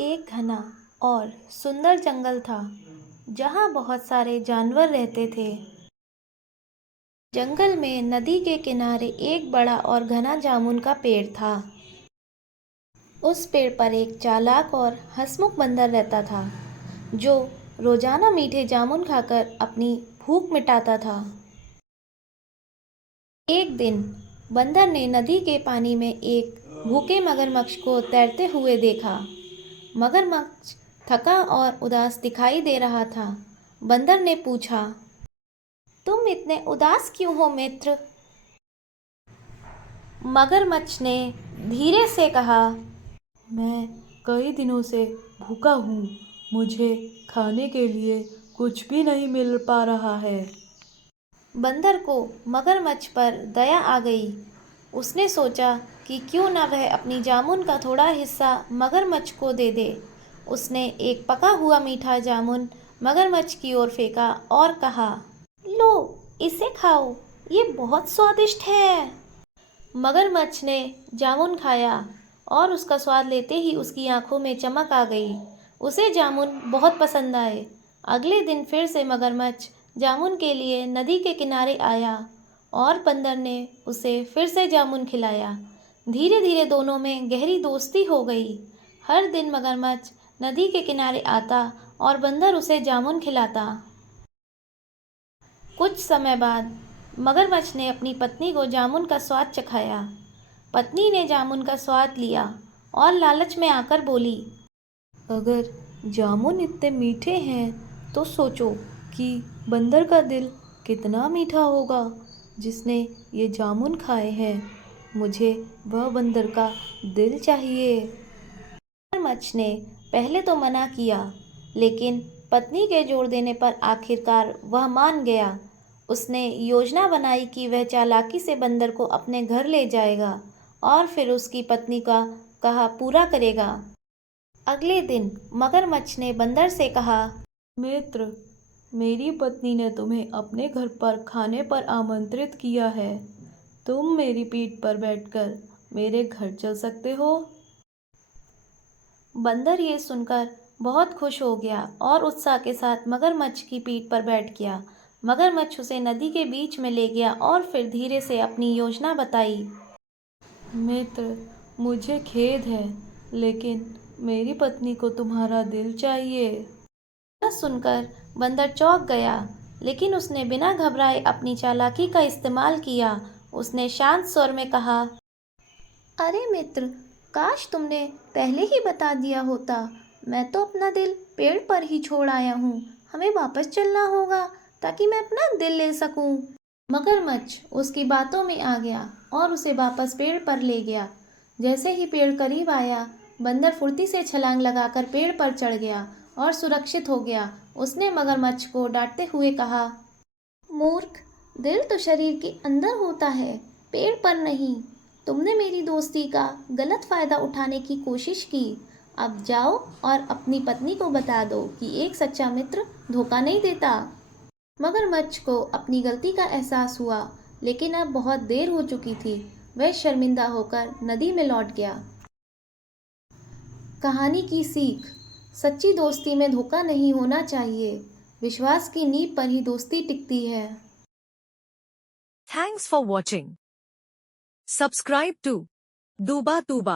एक घना और सुंदर जंगल था जहाँ बहुत सारे जानवर रहते थे। जंगल में नदी के किनारे एक बड़ा और घना जामुन का पेड़ था। उस पेड़ पर एक चालाक और हंसमुख बंदर रहता था जो रोजाना मीठे जामुन खाकर अपनी भूख मिटाता था। एक दिन बंदर ने नदी के पानी में एक भूखे मगरमच्छ को तैरते हुए देखा। मगरमच्छ थका और उदास दिखाई दे रहा था। बंदर ने पूछा, तुम इतने उदास क्यों हो मित्र? मगरमच्छ ने धीरे से कहा, मैं कई दिनों से भूखा हूँ। मुझे खाने के लिए कुछ भी नहीं मिल पा रहा है। बंदर को मगरमच्छ पर दया आ गई। उसने सोचा कि क्यों न वह अपनी जामुन का थोड़ा हिस्सा मगरमच्छ को दे दे। उसने एक पका हुआ मीठा जामुन मगरमच्छ की ओर फेंका और कहा, लो, इसे खाओ, ये बहुत स्वादिष्ट है। मगरमच्छ ने जामुन खाया और उसका स्वाद लेते ही उसकी आंखों में चमक आ गई। उसे जामुन बहुत पसंद आए। अगले दिन फिर से मगरमच्छ जामुन के लिए नदी के किनारे आया और बंदर ने उसे फिर से जामुन खिलाया। धीरे धीरे दोनों में गहरी दोस्ती हो गई। हर दिन मगरमच्छ नदी के किनारे आता और बंदर उसे जामुन खिलाता। कुछ समय बाद मगरमच्छ ने अपनी पत्नी को जामुन का स्वाद चखाया। पत्नी ने जामुन का स्वाद लिया और लालच में आकर बोली, अगर जामुन इतने मीठे हैं तो सोचो कि बंदर का दिल कितना मीठा होगा जिसने ये जामुन खाए हैं। मुझे वह बंदर का दिल चाहिए। मगरमच्छ ने पहले तो मना किया, लेकिन पत्नी के जोर देने पर आखिरकार वह मान गया। उसने योजना बनाई कि वह चालाकी से बंदर को अपने घर ले जाएगा और फिर उसकी पत्नी का कहा पूरा करेगा। अगले दिन मगरमच्छ ने बंदर से कहा, मित्र, मेरी पत्नी ने तुम्हें अपने घर पर खाने पर आमंत्रित किया है। तुम मेरी पीठ पर बैठकर मेरे घर चल सकते हो। बंदर ये सुनकर बहुत खुश हो गया और उत्साह के साथ मगरमच्छ की पीठ पर बैठ गया। मगरमच्छ उसे नदी के बीच में ले गया और फिर धीरे से अपनी योजना बताई। मित्र, मुझे खेद है, लेकिन मेरी पत्नी को तुम्हारा दिल चाहिए। यह सुनकर बंदर चौंक गया, लेकिन उसने बिना घबराए अपनी चालाकी का इस्तेमाल किया। उसने शांत स्वर में कहा, अरे मित्र, काश तुमने पहले ही बता दिया होता। मैं तो अपना दिल पेड़ पर ही छोड़ आया हूँ। हमें वापस चलना होगा ताकि मैं अपना दिल ले सकूं। मगरमच्छ उसकी बातों में आ गया और उसे वापस पेड़ पर ले गया। जैसे ही पेड़ करीब आया, बंदर फुर्ती से छलांग लगाकर पेड़ पर चढ़ गया और सुरक्षित हो गया। उसने मगरमच्छ को डांटते हुए कहा, मूर्ख, दिल तो शरीर के अंदर होता है, पेड़ पर नहीं। तुमने मेरी दोस्ती का गलत फायदा उठाने की कोशिश की। अब जाओ और अपनी पत्नी को बता दो कि एक सच्चा मित्र धोखा नहीं देता। मगरमच्छ को अपनी गलती का एहसास हुआ, लेकिन अब बहुत देर हो चुकी थी। वह शर्मिंदा होकर नदी में लौट गया। कहानी की सीख, सच्ची दोस्ती में धोखा नहीं होना चाहिए। विश्वास की नींव पर ही दोस्ती टिकती है। Thanks for watching. Subscribe to Duba Tuba.